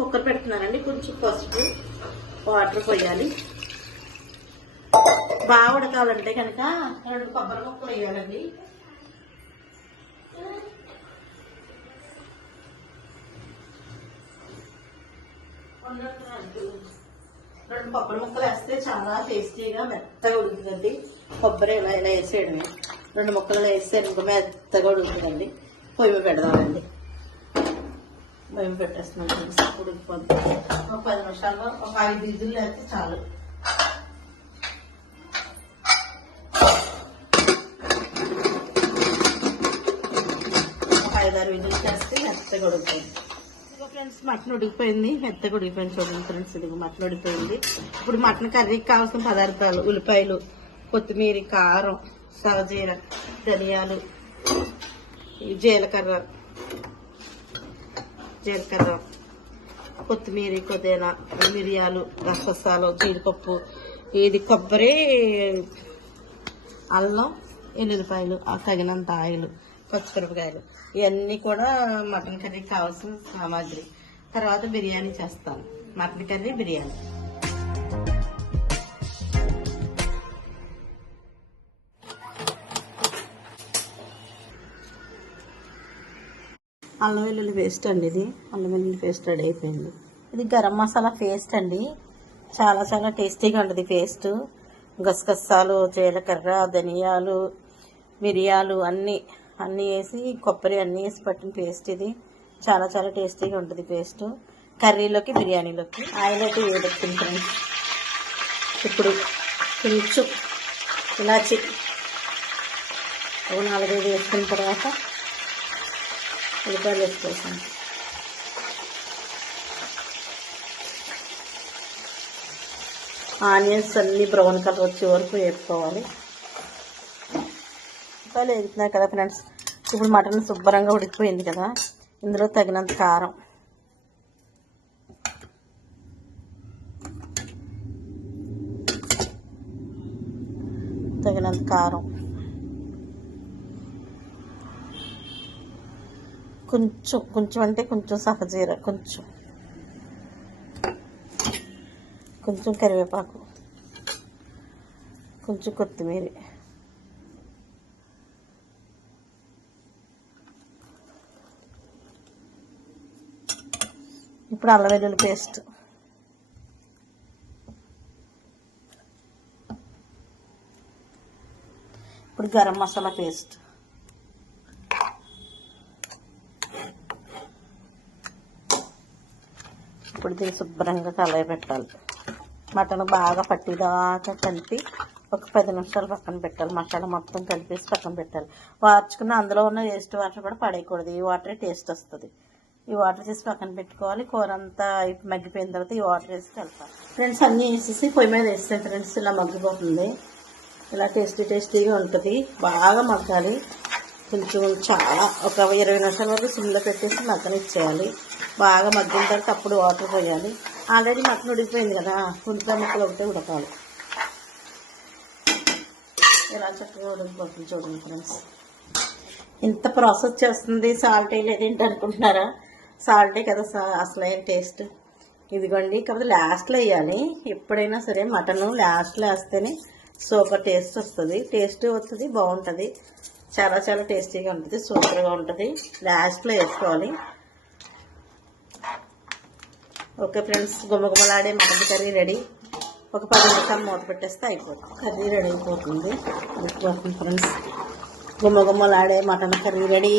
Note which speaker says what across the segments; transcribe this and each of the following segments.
Speaker 1: Cooker పెడుతున్నానండి కొంచెం పసుపు వాటర్ పోయాలి. బాగా ఉడకాలంటే కనుక రెండు కొబ్బరి ముక్కలు వేయాలండి. రెండు కొబ్బరి ముక్కలు వేస్తే చాలా టేస్టీగా మెత్తగా ఉడుకుతుందండి కొబ్బరి ఇలా ఇలా వేసేయడమే. రెండు ముక్కలు వేస్తే ఇంకా మెత్తగా ఉడుకుతుందండి పొయ్యి పెడదామండి. మేము పెట్టేస్తున్నాం ఫ్రెండ్స్. ఉడికిపోద్ది ఒక పది నిమిషాల్లో ఒక ఐదు ఇదులు వేస్తే చాలు. ఒక ఐదారు విధులు చేస్తే మెత్తగా ఉడికిపోయింది ఇదిగో ఫ్రెండ్స్ మటన్ ఉడికిపోయింది. మెత్తగా ఉడికిపోయింది చూడండి ఫ్రెండ్స్ ఇది మటన్ ఉడికిపోయింది. ఇప్పుడు మటన్ కర్రీకి కావాల్సిన పదార్థాలు ఉల్లిపాయలు కొత్తిమీర కారం సవజీర ధనియాలు జీలకర్ర జీలకర్ర కొత్తిమీర కొద్దిగా మిరియాలు గసగసాలు జీడిపప్పు ఇది కొబ్బరి అల్లం ఎల్లుల్లిపాయలు ఆ తగినంత ఆయిల్ పచ్చిమిరపకాయలు ఇవన్నీ కూడా మటన్ కర్రీకి కావాల్సిన సామాగ్రి. తర్వాత బిర్యానీ చేస్తాను. Mutton curry biryani. అల్లం వెల్లుల్లి పేస్ట్ అండి ఇది. అల్లం వెల్లుల్లి పేస్ట్ రెడీ అయిపోయింది. ఇది గరం మసాలా పేస్ట్ అండి. చాలా చాలా టేస్టీగా ఉంటుంది పేస్ట్ గసగసాలు జీలకర్ర ధనియాలు మిరియాలు అన్నీ అన్నీ వేసి కొబ్బరి అన్నీ వేసి పట్టిన పేస్ట్ ఇది. చాలా చాలా టేస్టీగా ఉంటుంది పేస్ట్ కర్రీలోకి బిర్యానీలోకి ఆయిల్ అయితే వేడెక్కింది ఇప్పుడు కొంచెం ఇలాచి ఒక నాలుగైదు వేసుకున్న తర్వాత ఉల్లిపాయలు వేసుకోవాల్సింది ఆనియన్స్ అన్నీ బ్రౌన్ కలర్ వచ్చే వరకు వేసుకోవాలి ఉల్లిపాయలు వేస్తున్నాయి కదా ఫ్రెండ్స్ ఇప్పుడు మటన్ శుభ్రంగా ఉడికిపోయింది కదా ఇందులో తగినంత కారం. తగినంత కారం. కొంచెం కొంచెం అంటే కొంచెం సహజీర కొంచెం. కొంచెం కరివేపాకు. కొంచెం కొత్తిమీర. ఇప్పుడు అల్లం వెల్లుల్లి పేస్ట్. ఇప్పుడు గరం మసాలా పేస్ట్. ఇప్పుడు దీన్ని శుభ్రంగా కలయి పెట్టాలి. మటన్ బాగా పట్టిదాకా కలిపి ఒక పది నిమిషాలు పక్కన పెట్టాలి. మసాలా మొత్తం కలిపేసి పక్కన పెట్టాలి. వార్చుకున్న అందులో ఉన్న వేస్ట్ వాటర్ కూడా పడేయకూడదు. ఈ వాటరే టేస్ట్ వస్తుంది. ఈ వాటర్ తీసి పక్కన పెట్టుకోవాలి. కూర అంతా మగ్గిపోయిన తర్వాత ఈ వాటర్ వేసి కలపాలి. ఫ్రెండ్స్ అన్నీ వేసేసి పొయ్యి మీద వేస్తే ఫ్రెండ్స్. ఇలా మగ్గిపోతుంది. ఇలా టేస్టీ టేస్టీగా ఉంటుంది. బాగా మగ్గాలి. కొంచెం చాలా ఒక ఇరవై నిమిషాల వరకు సిమ్లో పెట్టేసి మగ్గనిచ్చేయాలి బాగా మగ్గిన తర్వాత అప్పుడు వాటర్ పోయాలి. ఆల్రెడీ మటన్ ఉడికిపోయింది కదా ఉల్లిపాయ ముక్కలు ఒకటే ఉడకాలి. ఇలా చక్కగా ఉడికిపోతుంది చూడండి ఫ్రెండ్స్. ఇంత ప్రాసెస్ చేస్తుంది సాల్ట్ వేయలేదు ఏంటి అనుకుంటున్నారా? సాల్టే కదా సా- అసలైన టేస్ట్? ఇదిగోండి కాకపోతే లాస్ట్లో వేయాలి. ఎప్పుడైనా సరే మటన్ లాస్ట్లో వేస్తేనే సూపర్ టేస్ట్ వస్తుంది. టేస్ట్ వస్తుంది బాగుంటుంది. చాలా చాలా టేస్టీగా ఉంటుంది సూపర్గా ఉంటుంది. లాస్ట్లో వేసుకోవాలి. ఓకే ఫ్రెండ్స్ గుమ్మగుమ్మలాడే మటన్ కర్రీ రెడీ. ఒక పది నిమిషాలు మూత పెట్టేస్తే అయిపోతుంది. కర్రీ రెడీ అయిపోతుంది. అయిపోతుంది ఫ్రెండ్స్ గుమ్మగుమ్మలాడే మటన్ కర్రీ రెడీ.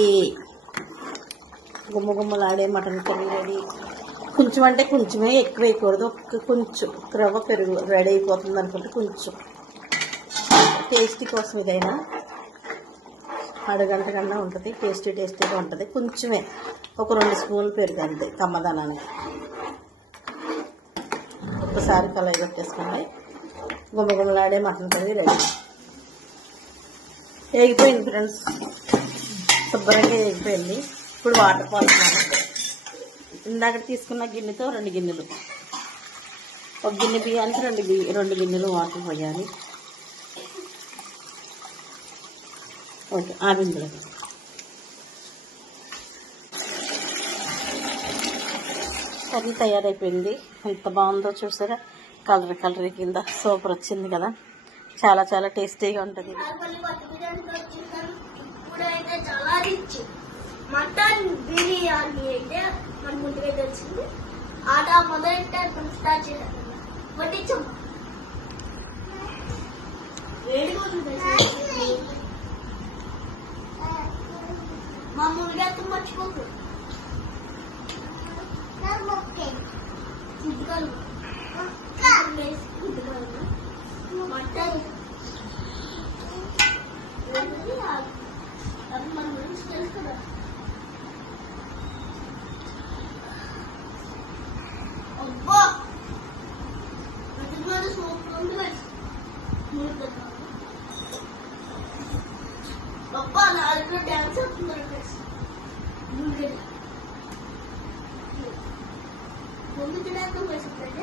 Speaker 1: గుమ్మగుమ్మలాడే మటన్ కర్రీ రెడీ. కొంచెం అంటే కొంచెమే ఎక్కువ వేయకూడదు. ఒక కొంచెం రవ్వ పెరుగు రెడీ అయిపోతుంది అనుకుంటే కొంచెం. టేస్టీ కోసం ఇదైనా. అరగంట కన్నా ఉంటుంది టేస్టీ టేస్టీగా ఉంటుంది. కొంచెమే ఒక రెండు స్పూన్లు పెరుగు అంతే కమ్మదనానికి ఒక్కసారి కలయి పెట్టేసుకోండి గుమ్మగుమ్మలాడే మటన్ కర్రీ రెడీ. వేగిపోయింది ఫ్రెండ్స్. శుభ్రంగా వేగిపోయింది ఇప్పుడు వాటర్ పోస్తున్నాను ఇందాక తీసుకున్న గిన్నెతో రెండు గిన్నెలు. ఒక గిన్నె బియ్యానికి రెండు గి- రెండు గిన్నెలు వాటర్ పోయాలి. ఓకే ఆ బిందులో కర్రీ తయారైపోయింది. ఎంత బాగుందో చూసారా? కలర్ కలర్ కింద సూపర్ వచ్చింది కదా. చాలా చాలా టేస్టీగా ఉంటుంది.
Speaker 2: మటన్ బిర్యానీ అయితే మన ముందుగా తెలిసింది. ఆట మొదలెట్టారు స్టార్ట్ చేశారు వడ్డించం. వేడిగా notebook. Notebook pen. Physical. Carmes. Physical. Mutton. Abba! Ödümleri soğuklandı. Burada kaldı. Baba, ne alkol dans yapmıyor. ஒன்று கிடாக்கு வச்சுக்கோங்க